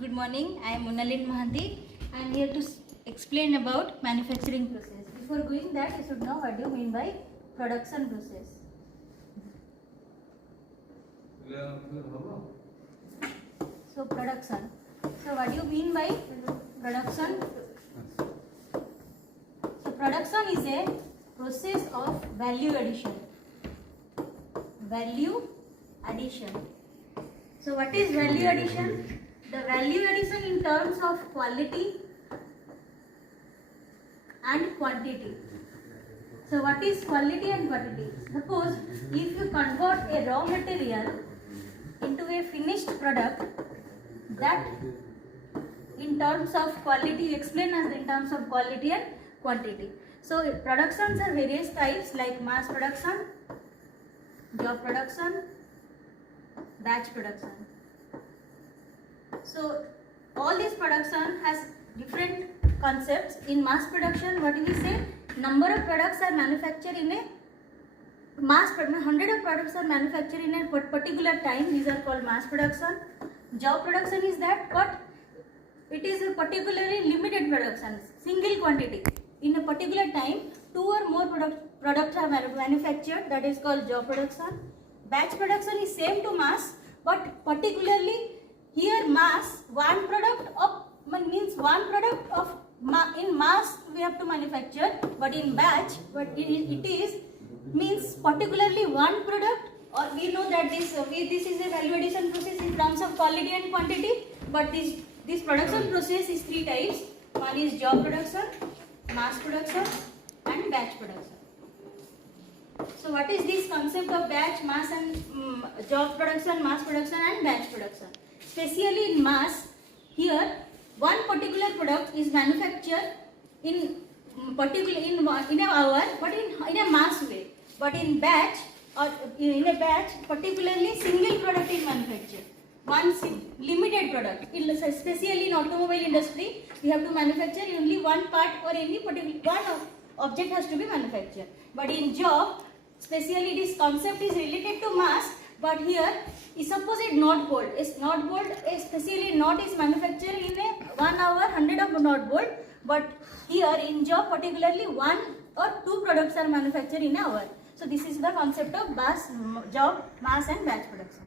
Good morning. I am Munalin Mahanti. I am here to explain about manufacturing process. Before going that, you should know what do you mean by production process. So production. So what do you mean by production? So production is a process of value addition. Value addition. So what is value addition? The value addition in terms of quality and quantity. So what is quality and quantity? Suppose if you convert a raw material into a finished product, that in terms of quality, explain as in terms of quality and quantity. So productions are various types like mass production, job production, batch production. So all this production has different concepts. In mass production, what do we say? Number of products are manufactured in a mass production. 100 of products are manufactured in a particular time. These are called mass production. Job production is that, but it is a particularly limited production, single quantity. In a particular time, 2 or more products are manufactured. That is called job production. Batch production is same to mass, but particularly here mass, one product of means one product of in mass we have to manufacture, but in batch, but it is means particularly one product, or we know that this is a value addition process in terms of quality and quantity, but this production process is 3 types. One is job production, mass production and batch production. So what is this concept of batch, mass and job production, mass production and batch production? Especially in mass, here one particular product is manufactured in an hour, but in a mass way. But in batch or in a batch, particularly single product is manufactured. One limited product. Especially in automobile industry, we have to manufacture only one part or any particular one object has to be manufactured. But in job, especially this concept is related to mass. But here, suppose a knot bolt. Especially knot is manufactured in a 1 hour, 100 of knot bolt. But here in job, particularly 1 or 2 products are manufactured in an hour. So this is the concept of job, mass and batch production.